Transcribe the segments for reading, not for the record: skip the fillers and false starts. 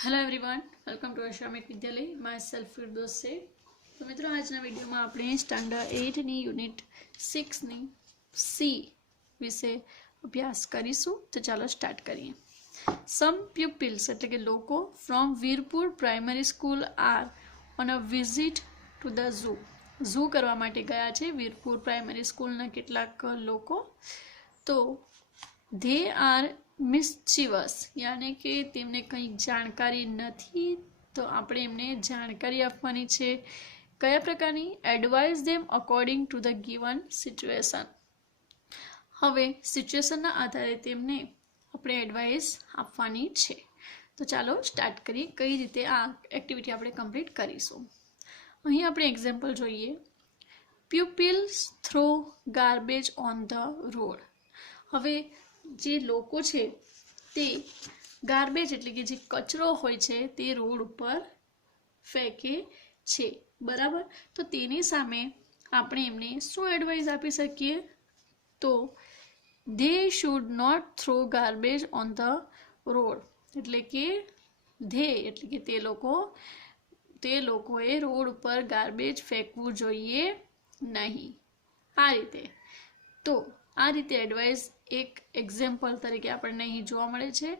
Hello everyone, welcome to अश्रामिक विद्यालय। My self फिरदौस से। तो मित्रों, आज विडियो में આપણે સ્ટાન્ડર્ડ 8 ની યુનિટ 6 ની સી વિશે અભ્યાસ કરીશું। તો ચાલો સ્ટાર્ટ કરીએ। સમ પ્યુપિલ્સ એટલે કે લોકો from Virpur primary school are on a visit to the zoo. Zoo કરવા માટે ગયા છે વીરપુર પ્રાઇમરી સ્કૂલના કેટલાક લોકો। તો ધે આર મિસચીવસ यानी कि तेमने कई जानकारी नहीं, तो आपणे एमने जानकारी आपवानी छे। कया प्रकारनी? Advise them according to the given situation. हवे सिच्युएशन ना आधारे तेमने आपणे एडवाइस आपवानी छे। तो चालो स्टार्ट करिए कई रीते आ एक्टिविटी आपणे कम्प्लीट करीशुं। अहीं आपणे एक्जाम्पल जोईए। Pupils throw garbage on the road. हवे जे लोको छे ते गार्बेज એટલે કે જે કચરો હોય છે તે રોડ ઉપર ફેંકે છે, બરાબર। તો તેની સામે આપણે એમને શું એડવાઇસ આપી શકીએ? તો they should not throw garbage on the road, એટલે કે એટલે કે તે લોકોએ રોડ ઉપર ગાર્બેજ ફેંકવું જોઈએ નહીં। આ રીતે તો આ રીતે એડવાઇસ एक एक्जाम्पल तरीके आपने अहीं जोवा मळे छे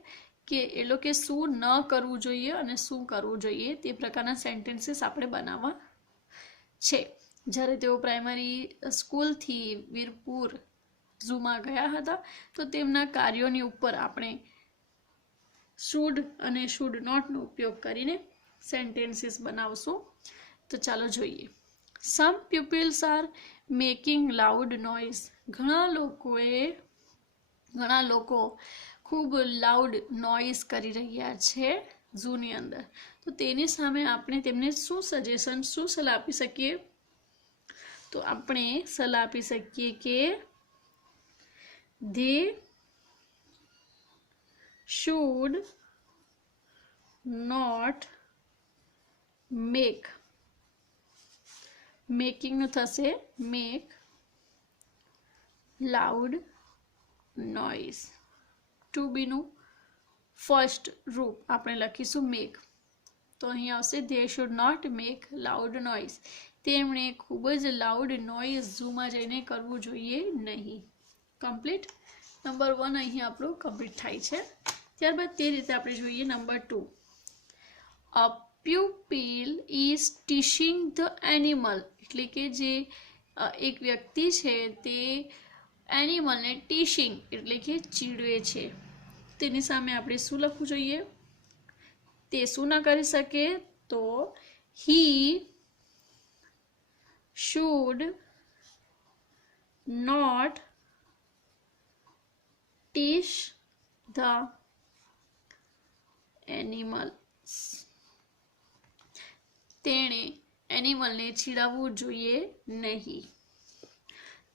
कि ए लोके शुं न करवुं जोईए अने शुं करवुं जोईए ते प्रकारना सेंटेन्सीस आपणे बनाववा छे। ज्यारे तेओ प्राइमरी स्कूल थी वीरपुर झू मां गया हता तो तेमना कार्योनी उपर आपणे शुड अने शुड नॉट नो उपयोग करीने सेंटेन्सीस बनावशुं। तो चालो जोईए। Some pupils are making loud noise. घणा लोको खूब लाउड नॉइज करी रह्या छे ઝૂની अंदर। तो तेनी सामे आपणे तेमने शुं सजेशन शुं सलाह आपी सकीए? तो आपणे सलाह आपी सकीए के they should not make, making नु थशे make loud noise. To be नु फर्स्ट रूप आपणे लखीशुं मेक। तो अहीं आवशे they should not make loud noise. तेमणे खूब ज लाउड नॉइज ઝૂમાં જઈને કરવું જોઈએ નહીં। કમ્પ્લીટ। નંબર 1 અહીં આપણું કમ્પ્લીટ થાય છે। ત્યારબાદ તે રીતે આપણે જોઈએ number 2। A pupil is teaching the animal, એટલે કે જે એક વ્યક્તિ છે તે एनिमल ने टीचिंग એટલે કે ચીડવે છે। તેની સામે આપણે શું લખવું જોઈએ? તે શું ના કરી શકે? તો he should not teach the animals। તેણે એનિમલને ચીડાવવું જોઈએ નહીં।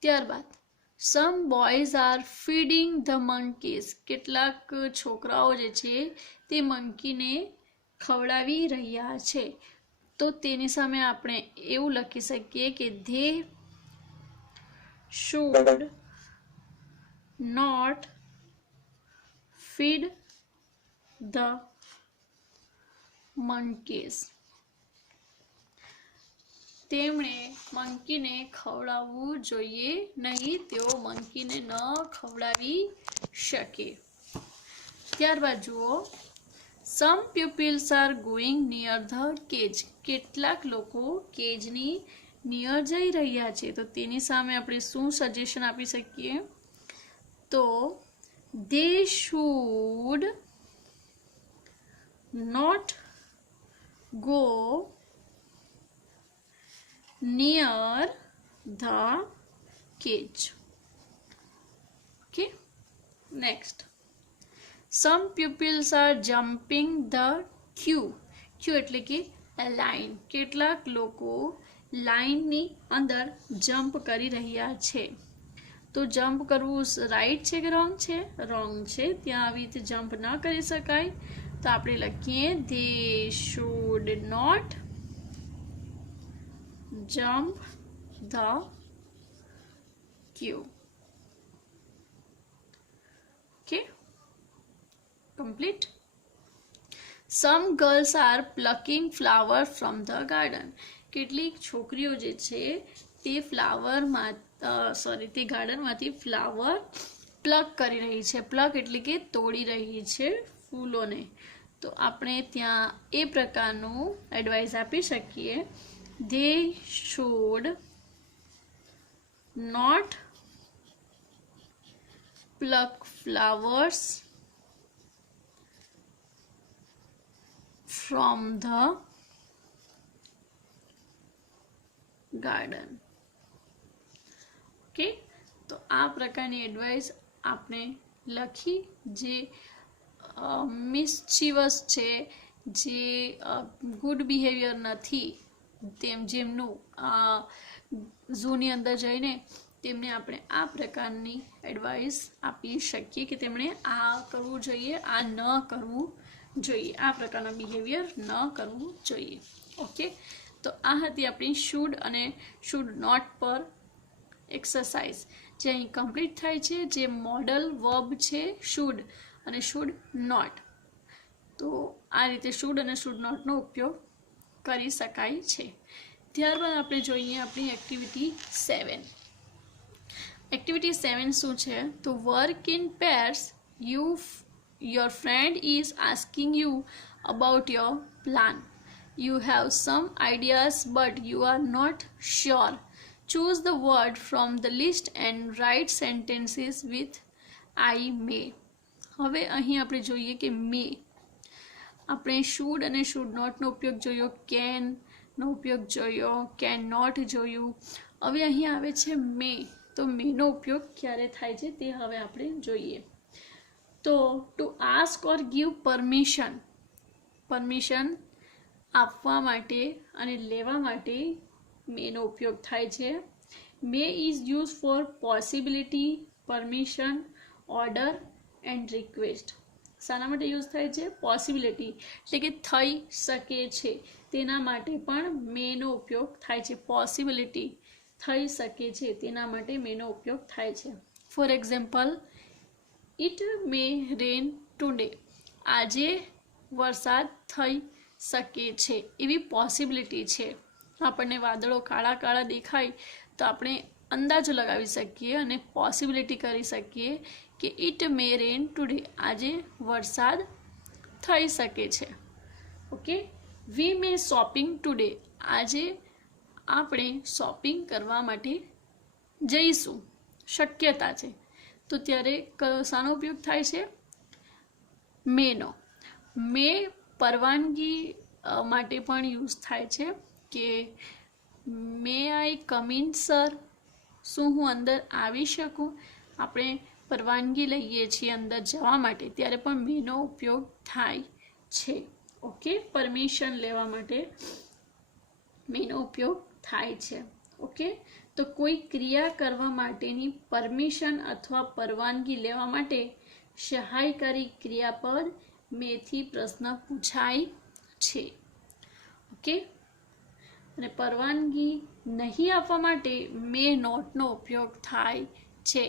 ત્યારબાદ some boys are feeding the monkeys. કેટલાક છોકરાઓ જે છે તે મંકીને ખવડાવી રહ્યા છે। તો તેની સામે આપણે એવું લખી શકીએ કે they should not feed the monkeys. તેમણે મંકીને ખવડાવવું જોઈએ નહીં, તેઓ મંકીને ન ખવડાવી શકે। ત્યારબાદ જુઓ, some pupils are going near the cage. કેટલાક લોકો કેજની નિયર જઈ રહ્યા છે। તો તેની સામે આપણે શું સજેશન આપી શકીએ? તો they should not go near the cage। okay, next, some pupils are jumping the queue। queue એટલે કે લાઈન। કેટલાક લોકો લાઈનની અંદર જમ્પ કરી રહ્યા છે। તો જમ્પ કરવું રાઈટ છે કે રોંગ છે? રોંગ છે। ત્યાં આવી રીતે જમ્પ ન કરી શકાય। તો આપણે લખીએ they should not jump the queue। okay, complete। Some girls are plucking flower from the garden. કેટલીક છોકરીઓ જે છે તે તે ગાર્ડનમાંથી ફ્લાવર પ્લક કરી રહી છે. પ્લક એટલે કે તોડી રહી છે ફૂલોને. તો આપણે ત્યાં એ પ્રકારનું એડવાઇસ આપી શકીએ, they should not pluck flowers from the garden. Okay, તો આ પ્રકારની એડવાઇસ આપણે લખી જે મિસચીવસ છે, જે ગુડ બિહેવિયર નથી, જેમનું ઝૂની અંદર જઈને તેમને આપણે આ પ્રકારની એડવાઇસ આપી શકીએ કે તેમણે આ કરવું જોઈએ, આ ન કરવું જોઈએ, આ પ્રકારનું બિહેવિયર ન કરવું જોઈએ. ઓકે, તો આ હતી આપણી શુડ અને શુડ નોટ પર એક્સરસાઇઝ જે અહીં કમ્પ્લીટ થાય છે, જે મોડલ વર્બ છે શુડ અને શુડ નોટ. તો આ રીતે શુડ અને શુડ નોટનો ઉપયોગ કરી શકાય છે. ત્યારબાદ આપણે જોઈએ આપણી એક્ટિવિટી 7. એક્ટિવિટી 7 શું છે? તો work in pairs. Your friend is asking you about your plan. You have some ideas but you are not sure. Choose the word from the list and write sentences with I may. હવે અહીં આપણે જોઈએ કે may. આપણે should અને should નોટનો ઉપયોગ જોયો, કેનનો ઉપયોગ જોયો, કેન નોટ જોયું. હવે અહીં આવે છે મે. તો મેનો ઉપયોગ ક્યારે થાય છે તે હવે આપણે જોઈએ. તો to ask or give permission આપવા માટે અને લેવા માટે મેનો ઉપયોગ થાય છે. May is use for possibility, permission, order and request. શાના માટે યુઝ થાય છે? પોસિબિલિટી એટલે કે થઈ શકે છે તેના માટે પણ મેનો ઉપયોગ થાય છે. પોસિબિલિટી થઈ શકે છે તેના માટે મેનો ઉપયોગ થાય છે. For example, it may rain today. આજે વરસાદ થઈ શકે છે એવી પોસિબિલિટી છે. આપણને વાદળો કાળા કાળા દેખાય તો આપણે અંદાજો લગાવી શકીએ અને પોસિબિલિટી કરી શકીએ કે ઇટ મે રેન ટુડે. આજે વરસાદ થઈ શકે છે. ઓકે, વી મે શોપિંગ ટુડે. આજે આપણે શોપિંગ કરવા માટે જઈશું, શક્યતા છે. તો ત્યારે શાનો ઉપયોગ થાય છે? મેનો. મે પરવાનગી માટે પણ યુઝ થાય છે કે મે આઈ કમ ઇન સર. શું હું અંદર આવી શકું? આપણે પરવાનગી લઈએ છીએ અંદર જવા માટે ત્યારે પણ મેનો ઉપયોગ થાય છે. ઓકે, પરમિશન લેવા માટે મેનો ઉપયોગ થાય છે. ઓકે, તો કોઈ ક્રિયા કરવા માટેની પરમિશન અથવા પરવાનગી લેવા માટે સહાયકારી ક્રિયાપદ મેથી પ્રશ્ન પૂછાય છે. ઓકે, અને પરવાનગી નહીં આપવા માટે મે નોટનો ઉપયોગ થાય છે.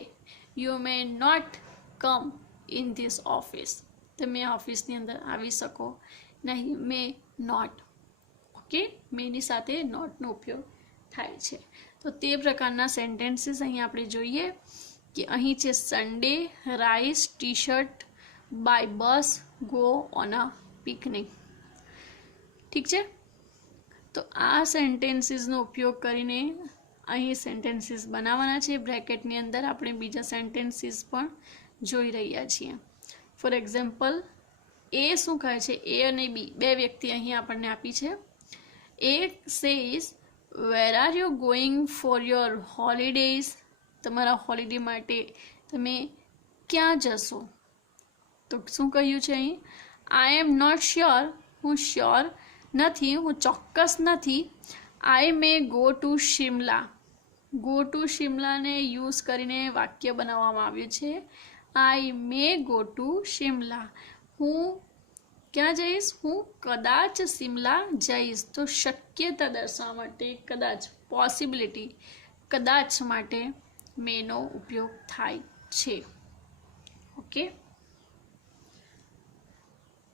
You may not come in this office. તમે ઓફિસની અંદર આવી શકો નહીં. મે નોટ. ઓકે, મેની સાથે નોટનો ઉપયોગ થાય છે. તો તે પ્રકારના સેન્ટેન્સીસ અહીં આપણે જોઈએ કે અહીં છે Sunday, rice, T shirt, by bus, go on a picnic. ઠીક છે, તો આ સેન્ટેન્સીસનો ઉપયોગ કરીને અહીં સેન્ટેન્સીસ બનાવવાના છે. બ્રેકેટની અંદર આપણે બીજા સેન્ટેન્સીસ પણ જોઈ રહ્યા છીએ. ફોર એક્ઝામ્પલ, એ શું કહે છે? એ અને બી બે વ્યક્તિ અહીં આપણને આપી છે. A says, where are you going for your holidays. તમારા હોલિડે માટે તમે ક્યાં જશો? તો શું કહ્યું છે અહીં? I am not sure. હું શ્યોર નથી, હું ચોક્કસ નથી. I may go to Shimla. Go to શિમલાને યુઝ કરીને વાક્ય બનાવવામાં આવ્યું છે. I may go to Shimla. હું ક્યાં જઈશ? હું કદાચ શિમલા જઈશ. તો શક્યતા દર્શાવવા માટે કદાચ, પોસિબિલિટી, કદાચ માટે મેનો ઉપયોગ થાય છે. ઓકે,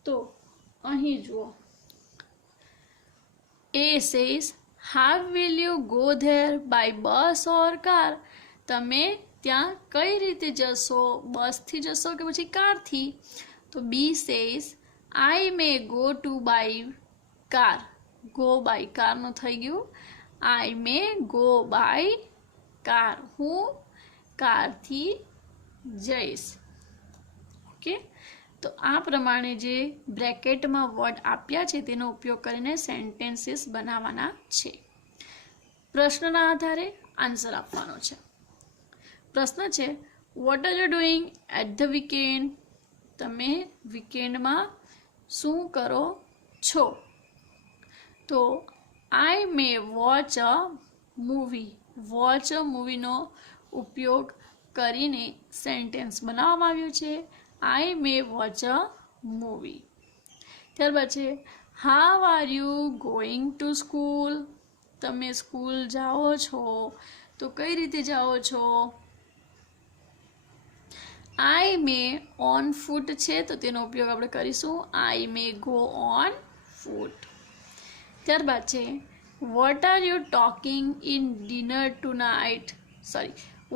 તો અહીં જુઓ, A says, how will you go there by bus or car? તમે ત્યાં કઈ રીતે જશો, બસથી જશો કે પછી કારથી? તો B says, I may go to by car. Go by car નું થઈ ગયું, I may go by car. હું કારથી જઈશ. ઓકે, તો આ પ્રમાણે જે બ્રેકેટમાં વર્ડ આપ્યા છે તેનો ઉપયોગ કરીને સેન્ટેન્સીસ બનાવવાના છે. પ્રશ્નના આધારે આન્સર આપવાનો છે. પ્રશ્ન છે, what are you doing at the weekend? તમે વીકેન્ડમાં શું કરો છો? તો I may watch a movie. Watch a મૂવીનો ઉપયોગ કરીને સેન્ટેન્સ બનાવવામાં આવ્યું છે, I may watch a movie. ત્યારબાદ છે, how are you going to school? તમે સ્કૂલ જાઓ છો તો કઈ રીતે જાઓ છો? I may on foot છે તો તેનો ઉપયોગ આપણે કરીશું, I may go on foot. ત્યારબાદ છે, what are you talking in dinner tonight?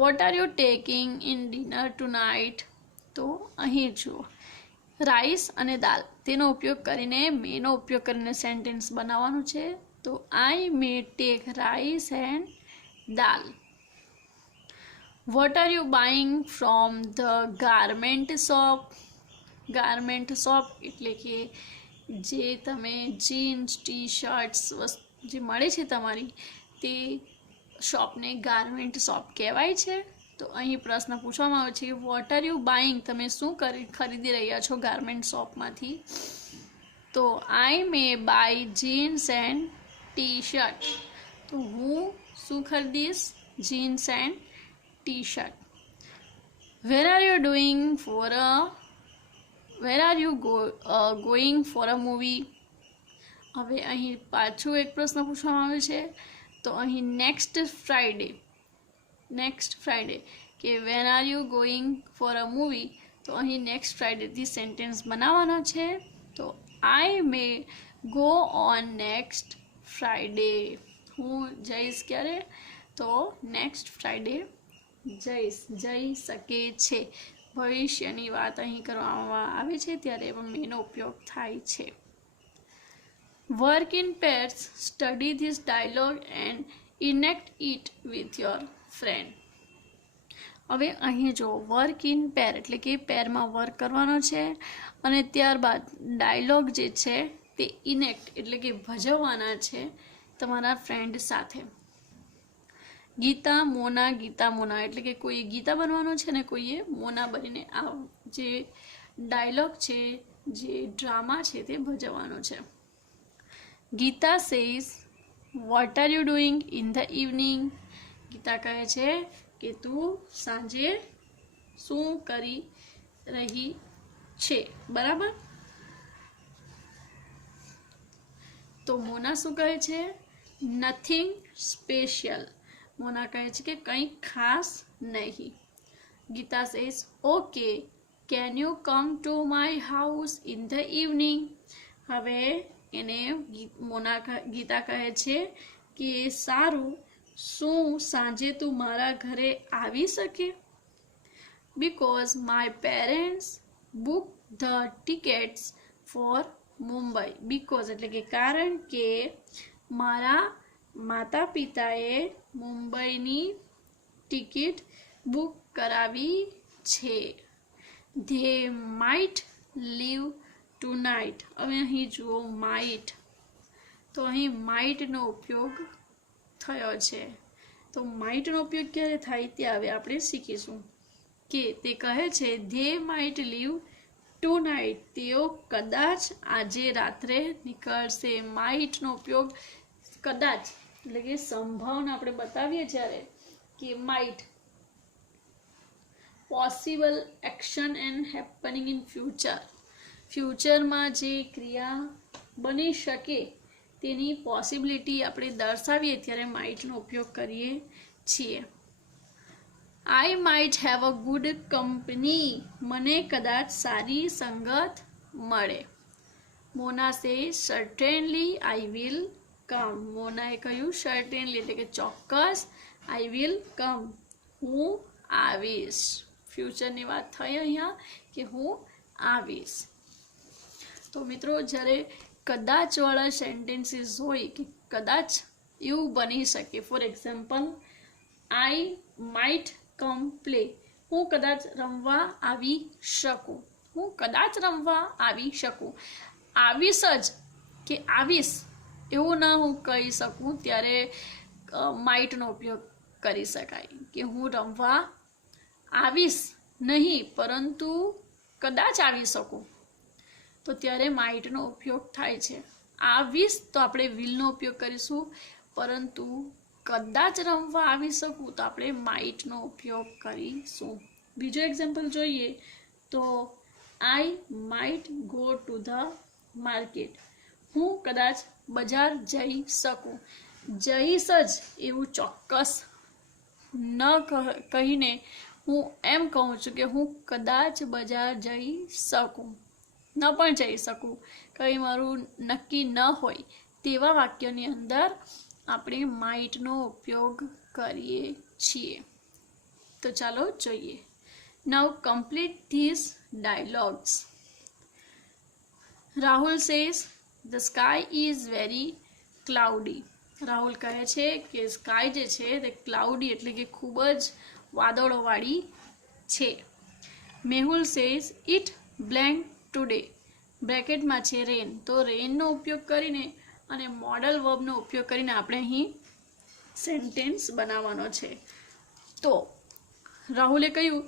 what are you taking in dinner tonight? તો અહીં જુઓ, રાઈસ અને દાલ તેનો ઉપયોગ કરીને મેનો ઉપયોગ કરીને સેન્ટેન્સ બનાવવાનું છે. તો I may take rice and dal. What are you buying from the garment shop? Garment shop એટલે કે જે તમે જીન્સ, ટી શર્ટ્સ જે મળે છે તમારી તે શોપને ગાર્મેન્ટ શોપ કહેવાય છે. તો અહીં પ્રશ્ન પૂછવામાં આવે છે, વોટ આર યુ બાઇંગ? તમે શું ખરીદી રહ્યા છો ગાર્મેન્ટ શોપમાંથી? તો I may buy jeans and T shirt. તો હું શું ખરીદીશ? Jeans and T shirt. Where are you doing for a where are you going for a movie? હવે અહીં પાછું એક પ્રશ્ન પૂછવામાં આવે છે. તો અહીં નેક્સ્ટ ફ્રાઈડે કે when are you going for a movie? તો અહીં નેક્સ્ટ ફ્રાઈડેથી સેન્ટેન્સ બનાવવાના છે. તો I may go on next Friday. હું જઈશ ક્યારે? તો નેક્સ્ટ ફ્રાઈડે જઈ શકે છે. ભવિષ્યની વાત અહીં કરવામાં આવે છે ત્યારે પણ મેનો ઉપયોગ થાય છે. Work in pairs, study this dialogue and enact it with your friend. હવે અહીં જો વર્ક ઇન પેર એટલે કે પેરમાં વર્ક કરવાનો છે અને ત્યારબાદ ડાયલોગ જે છે તે ઇનેક્ટ એટલે કે ભજવવાના છે તમારા ફ્રેન્ડ સાથે. ગીતા મોના એટલે કે કોઈ ગીતા બનવાનો છે ને કોઈએ મોના બનીને આ જે ડાયલોગ છે, જે ડ્રામા છે તે ભજવવાનો છે. Geeta says, what are you doing in the evening? Geeta કહે છે કે તું સાંજે શું કરી રહી છે, બરાબર? તો મોના શું કહે છે? Nothing special. મોના કહે છે કે કંઈ ખાસ નહીં. Geeta says, okay, can you come to my house in the evening? હવે એને ગીતા કહે છે કે સારું, શું સાંજે તું મારા ઘરે આવી શકે? Because my parents book the tickets for Mumbai. Because એટલે કે કારણ કે મારા માતા પિતાએ મુંબઈની ટિકિટ બુક કરાવી છે. They might leave tonight. હવે અહીં જુઓ માઇટ, તો અહીં માઇટનો ઉપયોગ થયો છે. તો માઇટનો ઉપયોગ ક્યારે થાય તે હવે આપણે શીખીશું કે તે કહે છે ધે માઇટ લીવ ટુનાઇટ. તેઓ કદાચ આજે રાત્રે નીકળશે. માઇટનો ઉપયોગ કદાચ એટલે કે સંભાવના આપણે બતાવીએ જ્યારે કે might possible action and happening in future. ફ્યુચરમાં જે ક્રિયા બની શકે તેની પોસિબિલિટી આપણે દર્શાવીએ ત્યારે માઇટનો ઉપયોગ કરીએ છીએ. I might have a good company. મને કદાચ સારી સંગત મળે. મોના સે સર્ટેનલી આઈ વિલ કમ. મોનાએ કહ્યું સર્ટેનલી એટલે કે ચોક્કસ, આઈ વિલ કમ હું આવીશ. ફ્યુચરની વાત થઈ અહીંયા કે હું આવીશ. તો મિત્રો જ્યારે કદાચ વાળા સેન્ટેન્સીસ હોય કે કદાચ એવું બની શકે, for example I might come play, હું કદાચ રમવા આવી શકું. હું કદાચ રમવા આવી શકું. આવીશ જ કે આવીશ એવું ના હું કહી શકું, ત્યારે માઇટનો ઉપયોગ કરી શકાય કે હું રમવા આવીશ નહીં પરંતુ કદાચ આવી શકું, તો ત્યારે માઇટનો ઉપયોગ થાય છે. આવીશ તો આપણે વિલનો ઉપયોગ કરીશું, પરંતુ કદાચ રમવા આવી શકું તો આપણે માઇટનો ઉપયોગ કરીશું. બીજો એક્ઝામ્પલ જોઈએ તો I might go to the market, હું કદાચ બજાર જઈ શકું. જઈશ જ એવું ચોક્કસ ન કહીને હું એમ કહું છું કે હું કદાચ બજાર જઈ શકું, ન પણ જઈ શકું, કંઈ મારું નક્કી ન હોય તેવા વાક્યની અંદર આપણે માઇટનો ઉપયોગ કરીએ છીએ. તો ચાલો જોઈએ. Now complete this dialogues. Rahul says the sky is very cloudy. Rahul કહે છે કે સ્કાય જે છે તે ક્લાઉડી એટલે કે ખૂબ જ વાદળોવાળી છે. Mehul says it blank today. બ્રેકેટમાં છે રેન, તો રેનનો ઉપયોગ કરીને અને મોડલ વર્બનો ઉપયોગ કરીને આપણે અહીં સેન્ટેન્સ બનાવવાનો છે. તો રાહુલે કહ્યું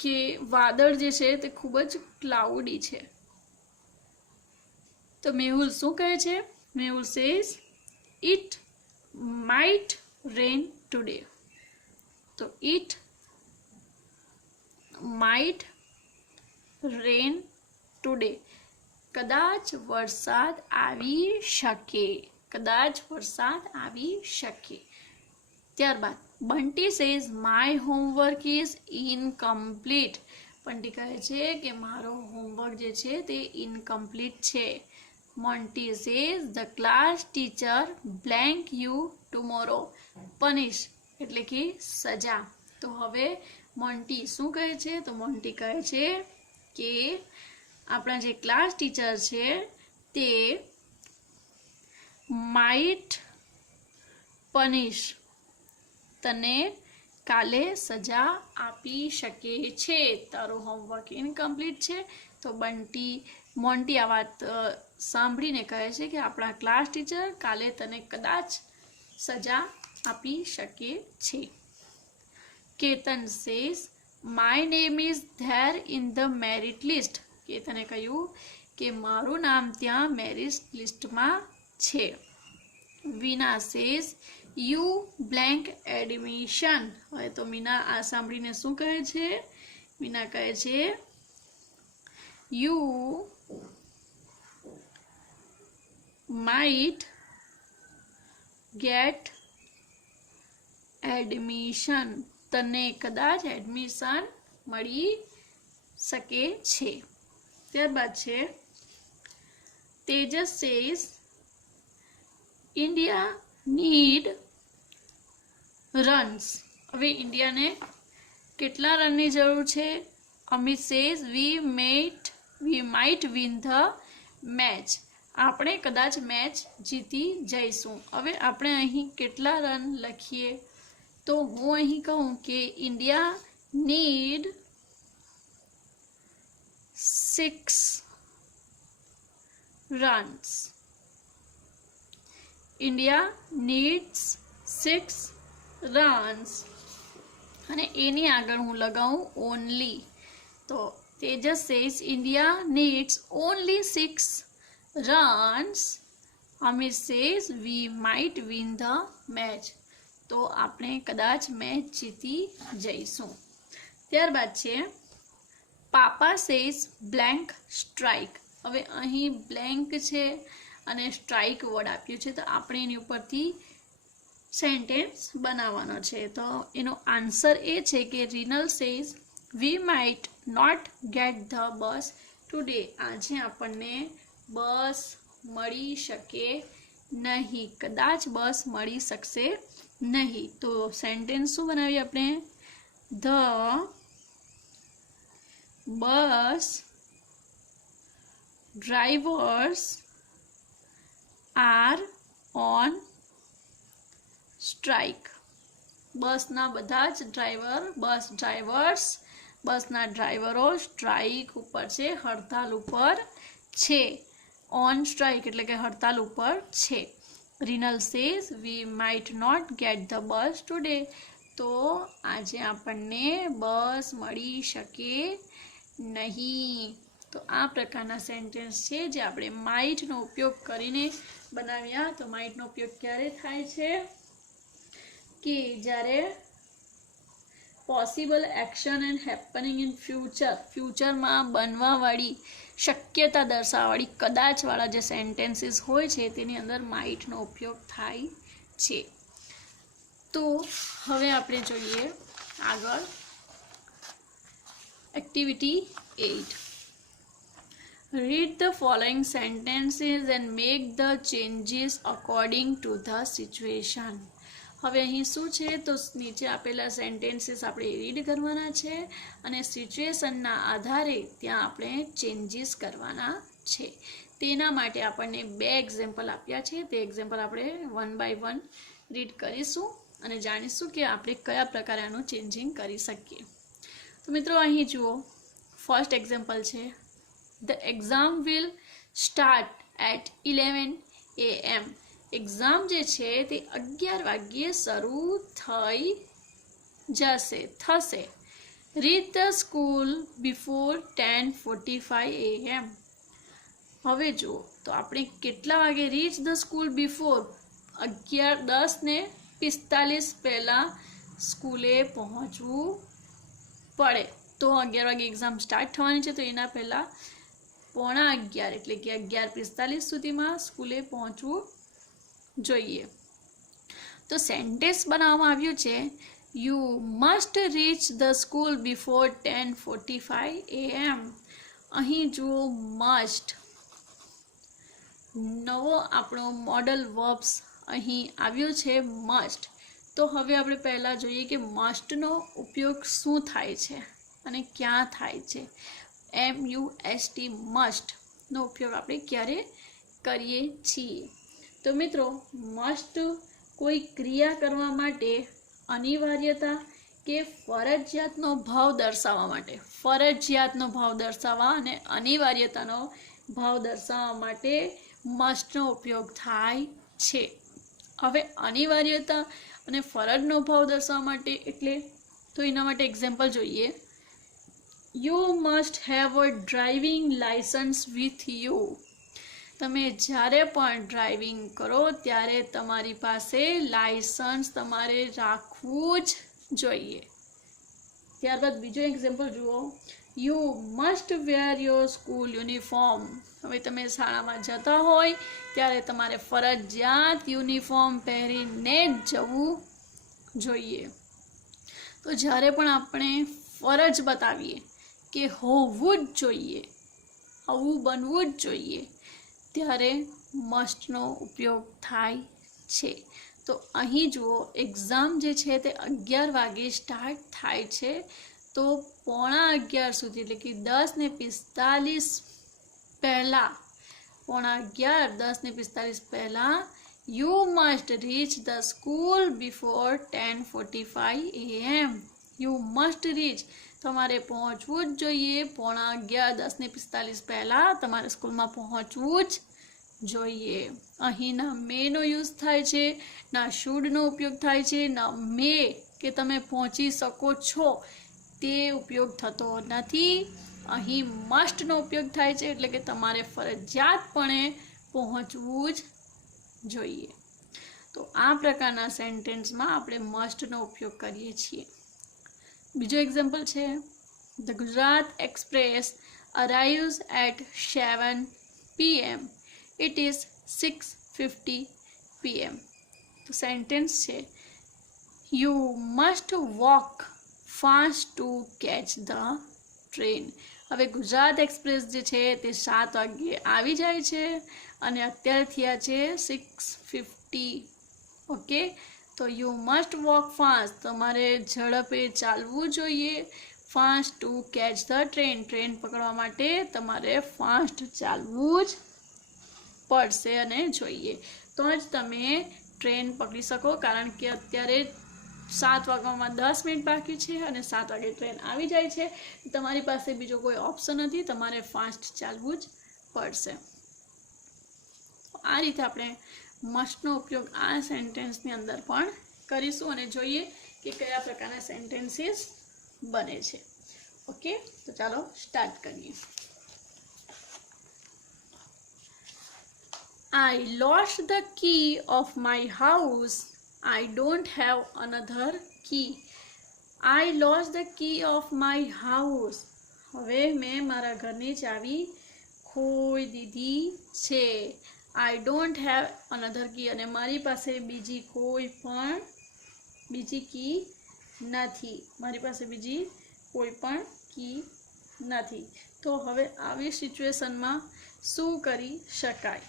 કે વાદળ જે છે તે ખૂબ જ ક્લાઉડી છે. તો મેહુલ શું કહે છે? Mehul says it might rain today. તો ઇટ માઇટ રેન ટુડે, કદાચ વરસાદ આવી શકે, કદાચ વરસાદ આવી શકે. ત્યારબાદ Bunty says my homework is incomplete. Bunty કહે છે કે મારો હોમવર્ક જે છે તે ઇનકમ્પ્લીટ છે. Monty says the class teacher blank you tomorrow. પનિશ એટલે કે સજા. તો હવે મોન્ટી શું કહે છે? તો મોન્ટી કહે છે કે આપણા જે ક્લાસ ટીચર છે તે માઇટ પનિશ, તને કાલે સજા આપી શકે છે, તારું હોમવર્ક ઇનકમ્પ્લીટ છે. તો મોન્ટી આ વાત સાંભળીને કહે છે કે આપણા ક્લાસ ટીચર કાલે તને કદાચ સજા આપી શકે છે. Ketan says my name is there in the merit list. કેતને કહ્યું કે મારું નામ ત્યાં મેરિટ લિસ્ટમાં છે. Veena says you blank admission. હવે તો મીના આ સાંભળીને શું કહે છે? મીના કહે છે યુ માઇટ ગેટ એડમિશન. તને કદાચ એડમિશન મળી શકે છે. ત્યારબાદ છે Tejas says India need runs. હવે ઇન્ડિયાને કેટલા રનની જરૂર છે? Amit says we might win the match. આપણે કદાચ મેચ જીતી જઈશું. હવે આપણે અહીં કેટલા રન લખીએ? તો હું અહીં કહું કે India need 6 runs. India needs 6 runs. અને એની આગળ હું લગાવું only. તો Tejas says India needs only 6 runs. Amit says we might win the match. તો આપણે કદાચ મેચ જીતી જઈશું. ત્યારબાદ છે પાપા સેઝ બ્લેન્ક સ્ટ્રાઇક. હવે અહીં બ્લેન્ક છે અને સ્ટ્રાઇક વર્ડ આપ્યું છે, તો આપણે એની ઉપરથી સેન્ટેન્સ બનાવવાનો છે. તો એનો આન્સર એ છે કે Rinal says we might not get the bus today. આજે આપણને બસ મળી શકે નહીં, કદાચ બસ મળી શકશે નહીં. તો સેન્ટેન્સ શું બનાવીએ આપણે? The bus drivers are on strike. બસના બધા જ બસના ડ્રાઈવરો સ્ટ્રાઇક ઉપર છે, હડતાલ ઉપર છે. ઓન સ્ટ્રાઇક એટલે કે હડતાલ ઉપર છે. Rinal says we might not get the bus today. તો આજે આપણને બસ મળી શકે નહીં. તો આ પ્રકારના સેન્ટેન્સ છે જે આપણે માઇટનો ઉપયોગ કરીને બનાવ્યા. તો માઇટનો ઉપયોગ ક્યારે થાય છે? કે જ્યારે possible action and happening in ફ્યુચરમાં બનવાવાળી શક્યતા દર્શાવવાળી કદાચવાળા જે સેન્ટેન્સીસ હોય છે તેની અંદર માઇટનો ઉપયોગ થાય છે. તો હવે આપણે જોઈએ આગળ activity 8. Read the following sentences and make the changes according to the situation. હવે અહીં શું છે? તો નીચે આપેલા સેન્ટેન્સીસ આપણે રીડ કરવાના છે અને સિચ્યુએશનના આધારે ત્યાં આપણે ચેન્જીસ કરવાના છે. તેના માટે આપણને 2 એક્ઝામ્પલ આપ્યા છે. તે એક્ઝામ્પલ આપણે 1 બાય 1 રીડ કરીશું અને જાણીશું કે આપણે કયા પ્રકારે આનું ચેન્જિંગ કરી શકીએ. તો મિત્રો અહીં જુઓ, ફર્સ્ટ એક્ઝામ્પલ છે, The exam will start at 11 AM. Exam જે છે તે 11 વાગ્યે શરૂ થશે. Reach the school before 10:45 AM. હવે જુઓ તો આપણે કેટલા વાગે રીચ ધ સ્કૂલ બિફોર? 10:45 પહેલાં સ્કૂલે પહોંચવું પડે. તો 11 વાગે એક્ઝામ સ્ટાર્ટ થવાની છે, તો એના પહેલાં 11:15 એટલે કે 11:45 સુધીમાં સ્કૂલે પહોંચવું જોઈએ. તો સેન્ટેન્સ બનાવવામાં આવ્યું છે you must reach the school before 10:45 AM. અહીં જુઓ મસ્ટ, નવો આપણો મોડલ વર્બ્સ અહીં આવ્યો છે મસ્ટ. તો હવે આપણે પહેલાં જોઈએ કે મસ્ટનો ઉપયોગ શું થાય છે અને ક્યાં થાય છે. MUST મસ્ટનો ઉપયોગ આપણે ક્યારે કરીએ છીએ? તો મિત્રો મસ્ટ કોઈ ક્રિયા કરવા માટે અનિવાર્યતા કે ફરજિયાતનો ભાવ દર્શાવવા અને અનિવાર્યતાનો ભાવ દર્શાવવા માટે મસ્ટનો ઉપયોગ થાય છે. હવે અનિવાર્યતા અને ફરજનો ભાવ દર્શાવવા માટે એટલે તો એના માટે એક્ઝામ્પલ જોઈએ. You must have a driving license with you. તમે જ્યારે પણ ડ્રાઇવિંગ કરો ત્યારે તમારી પાસે લાયસન્સ તમારે રાખવું જ જોઈએ. ત્યારબાદ બીજો એક્ઝામ્પલ જુઓ. You must wear your school uniform. હવે તમે શાળામાં જતા હોય ત્યારે તમારે ફરજિયાત યુનિફોર્મ પહેરીને જ જવું જોઈએ. તો જ્યારે પણ આપણે ફરજ બતાવીએ કે હોવું જ જોઈએ, આવું બનવું જ જોઈએ, ત્યારે મસ્ટનો ઉપયોગ થાય છે. તો અહીં જુઓ એક્ઝામ જે છે તે 11 વાગે સ્ટાર્ટ થાય છે. તો 11:15 સુધી એટલે કે 10:45 પહેલાં 10:45 પહેલાં you must reach the school before 10:45 AM. You must reach, તમારે પહોંચવું જ જોઈએ 10:45 પહેલાં તમારે સ્કૂલમાં પહોંચવું જ જોઈએ. અહીં ના મેનો યુઝ થાય છે, ના શુડનો ઉપયોગ થાય છે, ના મે કે તમે પહોંચી શકો છો તે ઉપયોગ થતો નથી. અહીં મસ્ટનો ઉપયોગ થાય છે એટલે કે તમારે ફરજિયાતપણે પહોંચવું જ જોઈએ. તો આ પ્રકારના સેન્ટેન્સમાં આપણે મસ્ટનો ઉપયોગ કરીએ છીએ. બીજો એક્ઝામ્પલ છે the Gujarat express arrives at 7 PM. It is 6:50 PM. તો સેન્ટેન્સ છે you must walk fast to catch the train. હવે ગુજરાત એક્સપ્રેસ જે છે તે 7 વાગ્યે આવી જાય છે અને અત્યારે થયા છે 6:50. ઓકે, તો યુ મસ્ટ વોક ફાસ્ટ, તમારે ઝડપે ચાલવું જોઈએ. Fast to catch the train, train પકડવા માટે તમારે ફાસ્ટ ચાલવું જ પડશે અને જોઈએ, તો જ તમે ટ્રેન પકડી શકો. કારણ કે અત્યારે 7 વાગવામાં 10 મિનિટ બાકી છે અને 7 વાગે ટ્રેન આવી જાય છે. તમારી પાસે બીજો કોઈ ઓપ્શન નથી, તમારે ફાસ્ટ ચાલવું જ પડશે. આ રીતે આપણે મસ્ટનો ઉપયોગ આ સેન્ટેન્સની અંદર પણ કરીશું અને જોઈએ કે કયા પ્રકારના સેન્ટેન્સીસ બને છે. ઓકે, તો ચાલો સ્ટાર્ટ કરીએ. I lost the key of my house. I don't have another key. I lost the key of my house. હવે મેં મારા ઘરની ચાવી ખોઈ દીધી છે. I don't have another key, અને મારી પાસે બીજી કોઈ પણ બીજી કી નથી. મારી પાસે બીજી કોઈ પણ કી નથી. તો હવે આવી સિચ્યુએશનમાં શું કરી શકાય?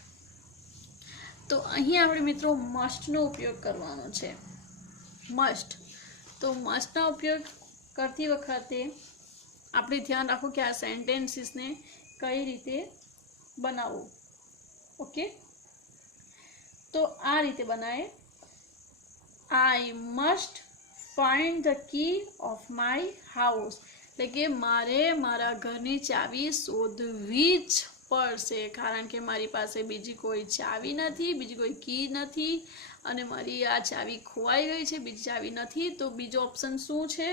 તો અહીં આપણે મિત્રો મસ્ટનો ઉપયોગ કરવાનો છે. મસ્ટ, તો મસ્ટનો ઉપયોગ કરતી વખતે આપણે ધ્યાન રાખો કે આ સેન્ટેન્સીસને કઈ રીતે બનાવવું. ઓકે, તો આ રીતે બનાવે. I must find the key of my house, એટલે કે મારે મારા ઘરની ચાવી શોધવી જ પડશે. કારણ કે મારી પાસે બીજી કોઈ ચાવી નથી, બીજી કોઈ કી નથી અને મારી આ ચાવી ખોવાઈ ગઈ છે, બીજી ચાવી નથી. તો બીજો ઓપ્શન શું છે?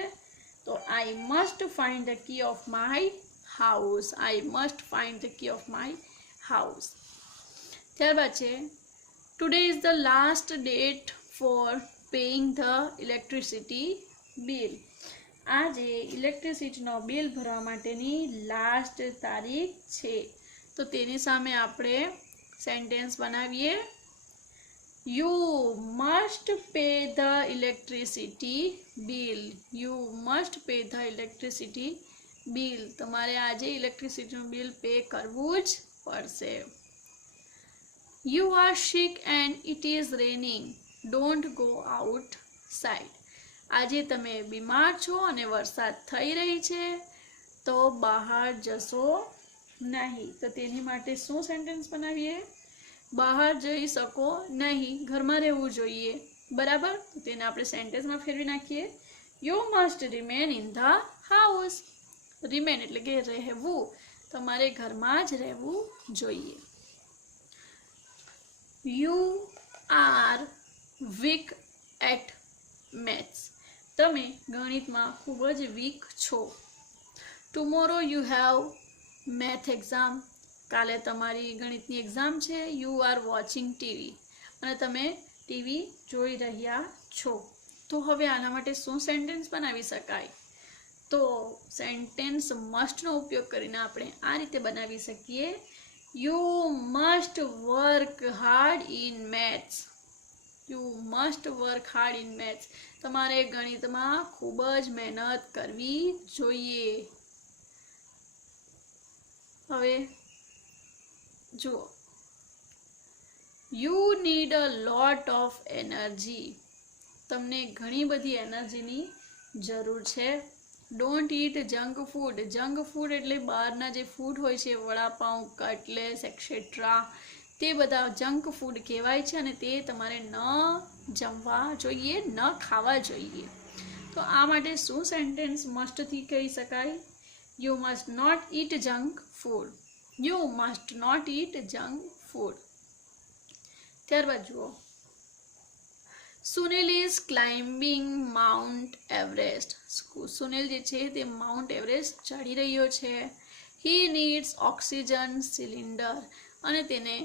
તો I must find the key of my house. I must find the key of my house. ત્યારબાદ છે today is the last date for paying the electricity bill. આજે ઇલેક્ટ્રિસિટીનો બિલ ભરવા માટેની લાસ્ટ તારીખ છે. તો તેની સામે આપણે સેન્ટેન્સ બનાવીએ. You must pay the electricity bill. You must pay the electricity bill. તમારે આજે ઇલેક્ટ્રિસિટીનું બિલ પે કરવું જ પડશે. You are sick and it is raining. Don't go outside. આજે તમે બીમાર છો અને વરસાદ થઈ રહી છે, તો બહાર જશો નહીં. તો તેની માટે શું સેન્ટેન્સ બનાવીએ? બહાર જઈ શકો નહીં, ઘરમાં રહેવું જોઈએ. બરાબર, તો તેને આપણે સેન્ટેન્સમાં ફેરવી નાખીએ. You must remain in the house. Remain એટલે કે રહેવું, તમારે ઘરમાં જ રહેવું જોઈએ. You are weak at maths. તમે ગણિતમાં ખૂબ જ વીક છો. Tomorrow you have math exam. કાલે તમારી ગણિતની એક્ઝામ છે. You are watching TV. અને તમે ટીવી જોઈ રહ્યા છો. તો હવે આના માટે શું સેન્ટેન્સ બનાવી શકાય? તો સેન્ટેન્સ મસ્ટનો ઉપયોગ કરીને આપણે આ રીતે બનાવી શકીએ. You must work hard in maths. You must work hard in maths. તમારે ગણિતમાં ખૂબ જ મહેનત કરવી જોઈએ. હવે જુઓ, you need a lot of energy. તમને ઘણી બધી એનર્જીની જરૂર છે. Don't eat junk food. Junk food એટલે બહારના જે ફૂડ હોય છે, વડાપાઉં, કટલેસ એક્સેટ્રા, તે બધા જંક ફૂડ કહેવાય છે અને તે તમારે ન જમવા જોઈએ, ન ખાવા જોઈએ. તો આ માટે શું સેન્ટેન્સ મસ્ટથી કહી શકાય? You must not eat junk food. You must not eat junk food. ત્યારબાદ જુઓ, Sunil is climbing Mount Everest. Sunil જે છે તે માઉન્ટ એવરેસ્ટ ચડી રહ્યો છે. He needs oxygen cylinder. અને તેને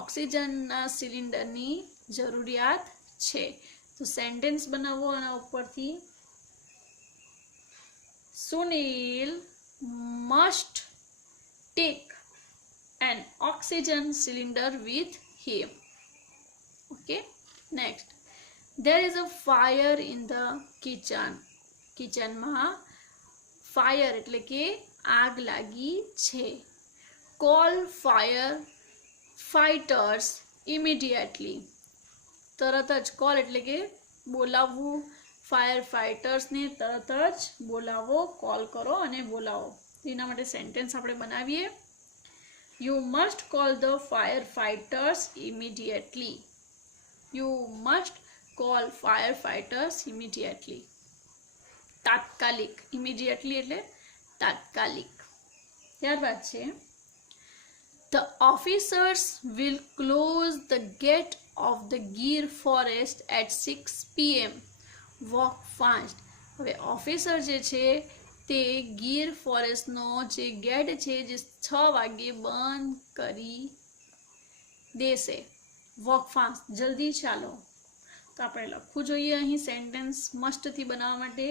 ઓક્સિજનના સિલિન્ડરની જરૂરિયાત છે. તો સેન્ટેન્સ બનાવો આના ઉપરથી. Sunil must tech N oxygen cylinder with him. Okay, next. There is a fire in the kitchen. કિચનમાં ફાયર એટલે કે આગ લાગી છે. Call fire fighters immediately. તરત જ કોલ એટલે કે બોલાવવું. ફાયર ફાઇટર્સને તરત જ બોલાવો, કોલ કરો અને બોલાવો. એના માટે સેન્ટેન્સ આપણે બનાવીએ. You must call the fire fighters immediately. You must call fire fighters immediately. તાત્કાલિક. ઇમિડિયેટલી એટલે તાત્કાલિક. ત્યારબાદ છે The officers will close the gate of the Gir forest at 6 PM. Walk fast. હવે ઓફિસર જે છે તે ગીર ફોરેસ્ટનો જે ગેટ છે જે 6 વાગે બંધ કરી દેશે. વોક ફાસ્ટ, જલ્દી ચાલો. તો આપણે લખવું જોઈએ અહીં સેન્ટેન્સ મસ્ટથી બનાવવા માટે.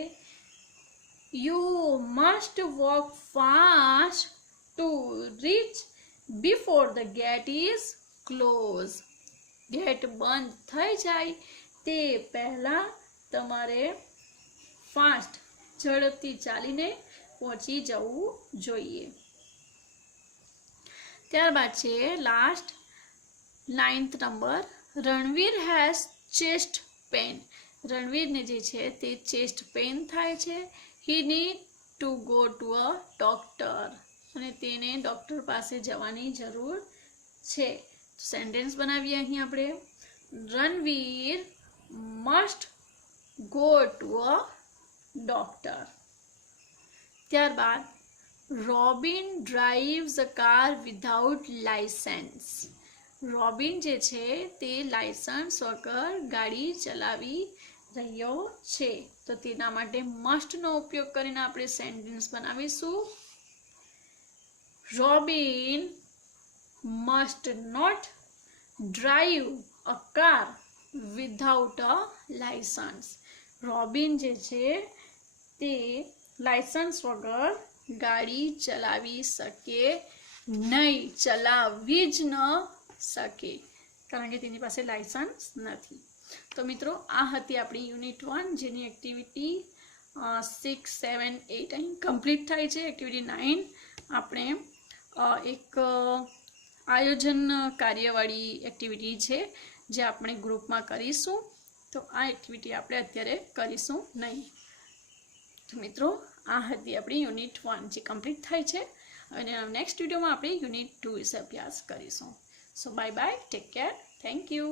You must walk fast to reach before the gate is close. Gate બંધ થઈ જાય તે પહેલા તમારે ફાસ્ટ, ઝડપથી ચાલીને પહોંચી જવું જોઈએ. ત્યારબાદ છે last 9th number. Ranveer has chest pain. રણવીરને જે છે તે ચેસ્ટ પેન થાય છે. He need to go to a doctor. અને તેને ડોક્ટર પાસે જવાની જરૂર છે. સેન્ટેન્સ બનાવીએ અહીં આપણે. Ranveer must go to a doctor. ત્યારબાદ Robin drives a car without licence. Robin જે છે તે લાયસન્સ વગર ગાડી ચલાવી રહ્યો છે. તો તેના માટે મસ્ટનો ઉપયોગ કરીને આપણે સેન્ટેન્સ બનાવીશું. Robin must not drive a car without a licence. Robin જે છે તે લાયસન્સ વગર ગાડી ચલાવી શકે નહીં. ચલાવી જ ન શકે કારણ કે તેની પાસે લાયસન્સ નથી. તો મિત્રો આ હતી આપણી યુનિટ 1 જેની એક્ટિવિટી 6, 7, 8 અહીં કમ્પ્લીટ થાય છે. એક્ટિવિટી 9 આપણે એક આયોજન કાર્યવાળી એક્ટિવિટી છે જે આપણે ગ્રુપમાં કરીશું. તો આ એક્ટિવિટી આપણે અત્યારે કરીશું નહીં. તો મિત્રો આ હતી આપણી યુનિટ 1 જે કમ્પ્લીટ થાય છે. અને નેક્સ્ટ વિડીયોમાં આપણે યુનિટ 2 વિશે અભ્યાસ કરીશું. So bye bye, take care, thank you.